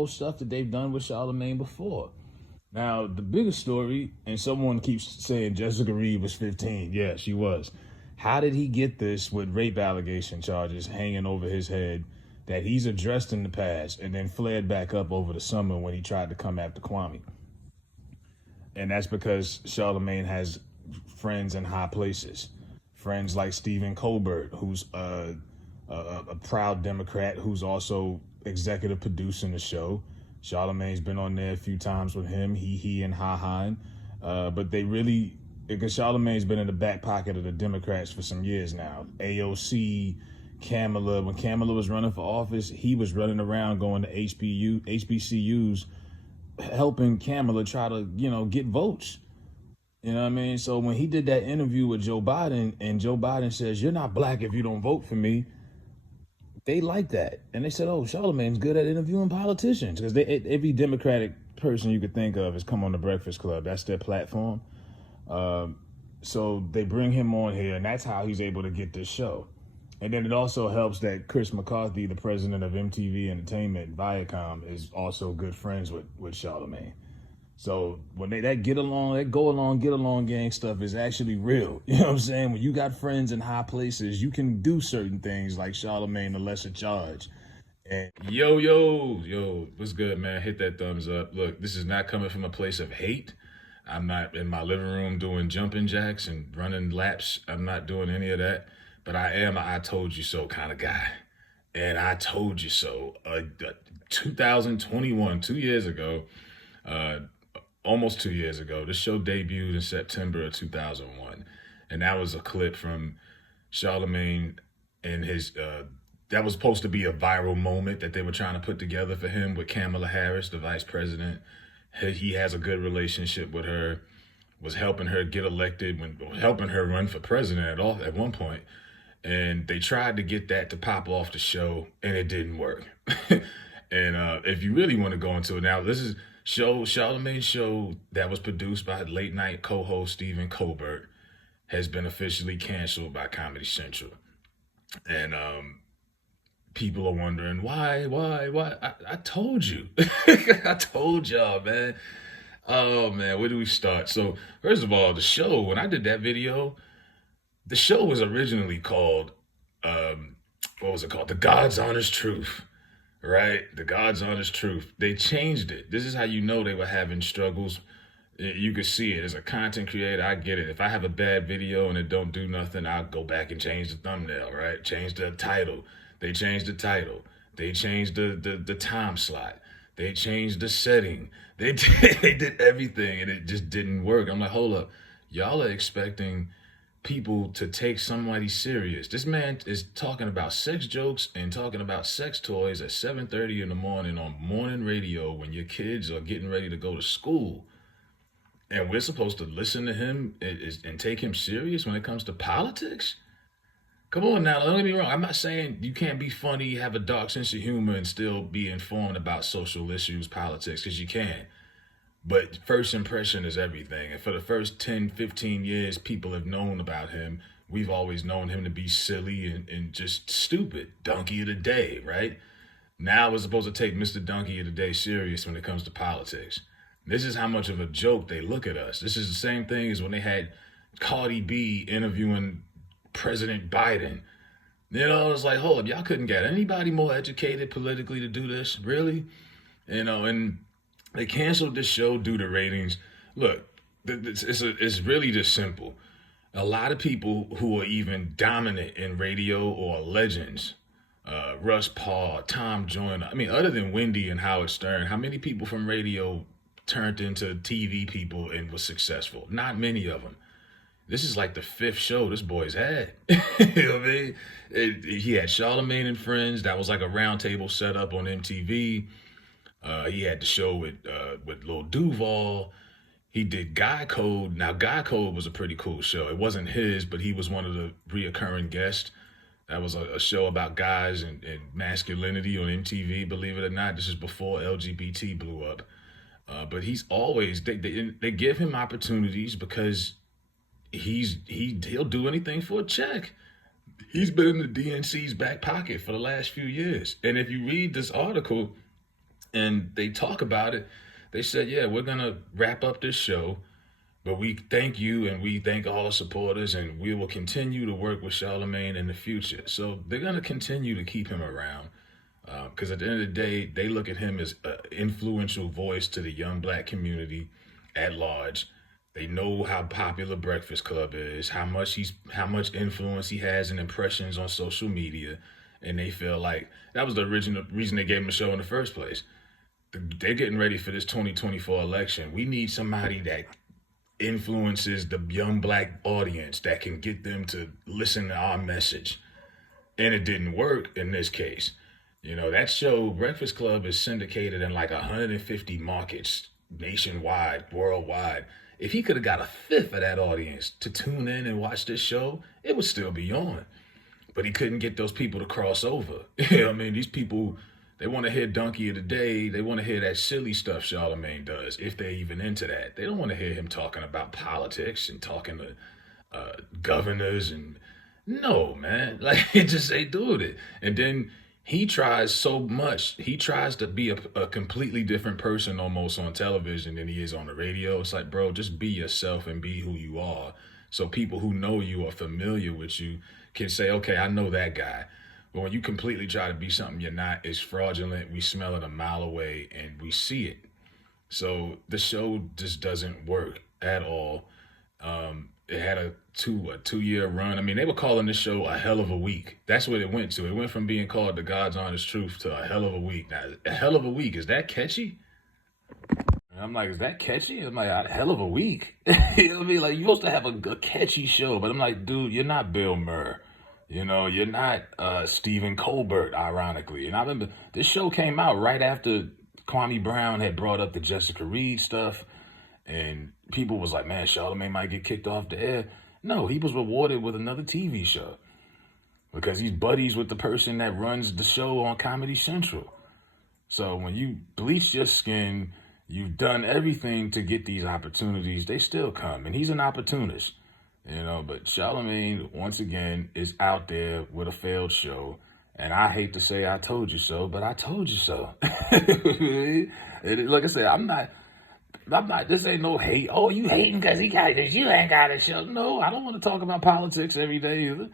old stuff that they've done with Charlamagne before. Now, the biggest story, and someone keeps saying Jessica Reed was 15. Yeah, she was. How did he get this with rape allegation charges hanging over his head that he's addressed in the past and then flared back up over the summer when he tried to come after Kwame? And that's because Charlamagne has friends in high places. Friends like Stephen Colbert, who's a proud Democrat who's also executive producing the show. Charlamagne's been on there a few times with him, he and Ha. But they really, because Charlamagne's been in the back pocket of the Democrats for some years now. AOC, Kamala, when Kamala was running for office, he was running around going to HBCUs, helping Kamala try to, get votes. You know what I mean? So when he did that interview with Joe Biden, and Joe Biden says, "You're not black if you don't vote for me," they like that. And they said, "Oh, Charlamagne's good at interviewing politicians," because every Democratic person you could think of has come on the Breakfast Club. That's their platform. So they bring him on here, and that's how he's able to get this show. And then it also helps that Chris McCarthy, the president of MTV Entertainment, Viacom, is also good friends with Charlamagne. So when that go along, get along gang stuff is actually real. You know what I'm saying? When you got friends in high places, you can do certain things like Charlamagne, the lesser charge. And yo, what's good, man? Hit that thumbs up. Look, this is not coming from a place of hate. I'm not in my living room doing jumping jacks and running laps. I'm not doing any of that. But I am a I told you so kind of guy. And I told you so. 2021, 2 years ago, almost 2 years ago, this show debuted in September of 2001. And that was a clip from Charlamagne and his, that was supposed to be a viral moment that they were trying to put together for him with Kamala Harris, the vice president. He has a good relationship with her, was helping her get elected, helping her run for president at one point. And they tried to get that to pop off the show, and it didn't work. And if you really want to go into it now, this is Charlamagne's show that was produced by late night co-host Stephen Colbert has been officially canceled by Comedy Central. And people are wondering why. I told you. I told y'all, man. Oh man, where do we start? So first of all, the show, when I did that video, the show was originally called, what was it called? The God's Honest Truth, right? The God's Honest Truth. They changed it. This is how you know they were having struggles. You could see it. As a content creator, I get it. If I have a bad video and it don't do nothing, I'll go back and change the thumbnail, right? Change the title. They changed the title. They changed the time slot. They changed the setting. They did everything, and it just didn't work. I'm like, hold up. Y'all are expecting people to take somebody serious. This man is talking about sex jokes and talking about sex toys at 7:30 in the morning on morning radio when your kids are getting ready to go to school. And we're supposed to listen to him and take him serious when it comes to politics? Come on now, don't get me wrong. I'm not saying you can't be funny, have a dark sense of humor, and still be informed about social issues, politics, because you can. But first impression is everything. And for the first 10, 15 years, people have known about him. We've always known him to be silly and just stupid. Donkey of the day, right? Now we're supposed to take Mr. Donkey of the Day serious when it comes to politics. This is how much of a joke they look at us. This is the same thing as when they had Cardi B interviewing President Biden. You know, it's like, hold up, y'all couldn't get anybody more educated politically to do this? Really? You know, and they canceled this show due to ratings. Look, it's really just simple. A lot of people who are even dominant in radio or legends, Russ Paul, Tom Joyner, I mean, other than Wendy and Howard Stern, how many people from radio turned into TV people and was successful? Not many of them. This is like the fifth show this boy's had. You know what I mean? He had Charlamagne and Friends. That was like a round table setup on MTV. He had the show with Lil Duval. He did Guy Code. Now, Guy Code was a pretty cool show. It wasn't his, but he was one of the reoccurring guests. That was a show about guys and masculinity on MTV, believe it or not. This is before LGBT blew up. But he's always, they give him opportunities because he'll do anything for a check. He's been in the DNC's back pocket for the last few years. And if you read this article, And they talk about it. They said, yeah, we're going to wrap up this show, but we thank you and we thank all the supporters, and we will continue to work with Charlamagne in the future. So they're going to continue to keep him around because at the end of the day, they look at him as an influential voice to the young black community at large. They know how popular Breakfast Club is, how much influence he has and impressions on social media, and they feel like that was the original reason they gave him a show in the first place. They're getting ready for this 2024 election. We need somebody that influences the young black audience that can get them to listen to our message. And it didn't work in this case. You know, that show, Breakfast Club, is syndicated in like 150 markets nationwide, worldwide. If he could have got a fifth of that audience to tune in and watch this show, it would still be on. But he couldn't get those people to cross over. You know what I mean? These people, they want to hear Donkey of the Day. They want to hear that silly stuff Charlamagne does, if they're even into that. They don't want to hear him talking about politics and talking to governors. And no, man. Like, it just ain't doing it. And then he tries so much. He tries to be a completely different person almost on television than he is on the radio. It's like, bro, just be yourself and be who you are. So people who know you are familiar with you can say, okay, I know that guy. But when you completely try to be something you're not, it's fraudulent. We smell it a mile away and we see it. So the show just doesn't work at all. It had a two-year run. I mean, they were calling this show A Hell of a Week. That's what it went to. It went from being called The God's Honest Truth to A Hell of a Week. Now, A Hell of a Week, is that catchy? And I'm like, is that catchy? I'm like, A Hell of a Week? You know what I mean? Like, you're supposed to have a catchy show. But I'm like, dude, you're not Bill Murray. You know, you're not Stephen Colbert, ironically. And I remember this show came out right after Kwame Brown had brought up the Jessica Reed stuff. And people was like, man, Charlamagne might get kicked off the air. No, he was rewarded with another TV show because he's buddies with the person that runs the show on Comedy Central. So when you bleach your skin, you've done everything to get these opportunities. They still come. And he's an opportunist. You know, but Charlamagne, once again, is out there with a failed show. And I hate to say I told you so, but I told you so. Like I said, I'm not, this ain't no hate. Oh, you hating because you ain't got a show. No, I don't want to talk about politics every day either.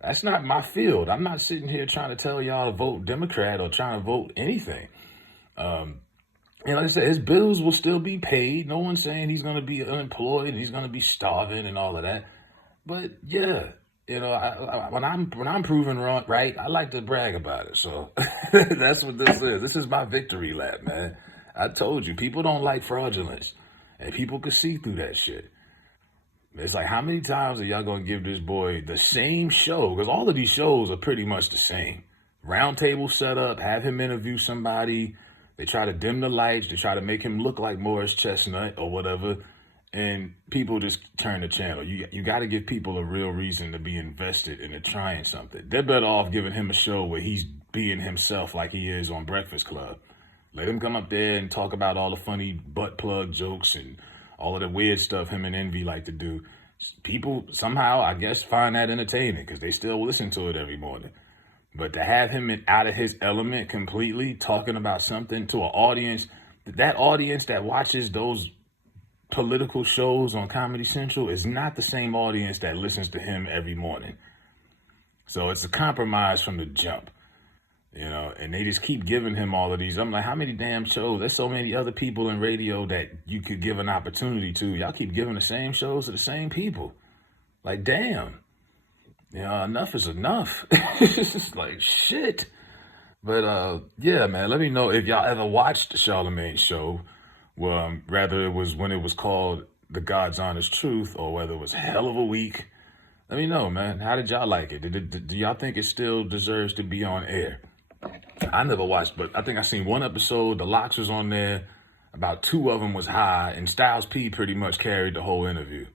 That's not my field. I'm not sitting here trying to tell y'all to vote Democrat or trying to vote anything. And like I said, his bills will still be paid. No one's saying he's going to be unemployed, he's going to be starving and all of that. But yeah, you know, when I'm proven wrong, right, I like to brag about it. So that's what this is. This is my victory lap, man. I told you, people don't like fraudulence, and people can see through that shit. It's like, how many times are y'all going to give this boy the same show? Because all of these shows are pretty much the same. Roundtable setup, have him interview somebody. They try to dim the lights. They try to make him look like Morris Chestnut or whatever. And people just turn the channel. You got to give people a real reason to be invested into trying something. They're better off giving him a show where he's being himself like he is on Breakfast Club. Let him come up there and talk about all the funny butt plug jokes and all of the weird stuff him and Envy like to do. People somehow, I guess, find that entertaining because they still listen to it every morning. But to have him out of his element completely, talking about something to an audience, that audience that watches those political shows on Comedy Central is not the same audience that listens to him every morning. So it's a compromise from the jump, you know, and they just keep giving him all of these. I'm like, how many damn shows? There's so many other people in radio that you could give an opportunity to. Y'all keep giving the same shows to the same people. Like, damn. You know, enough is enough. It's just like, shit. But, yeah, man, let me know if y'all ever watched the Charlamagne show. Well, rather it was when it was called The God's Honest Truth or whether it was Hell of a Week. Let me know, man. How did y'all like it? Do y'all think it still deserves to be on air? I never watched, but I think I seen one episode. The Locks was on there. About 2 of them was high, and Styles P pretty much carried the whole interview.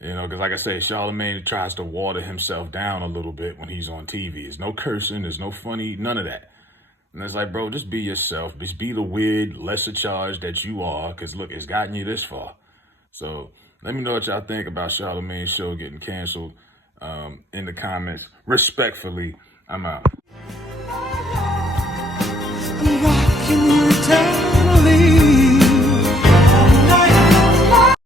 You know, because like I say, Charlamagne tries to water himself down a little bit when he's on TV. There's no cursing. There's no funny, none of that. And it's like, bro, just be yourself. Just be the weird, lesser charge that you are. Because, look, it's gotten you this far. So let me know what y'all think about Charlamagne's show getting canceled in the comments. Respectfully, I'm out.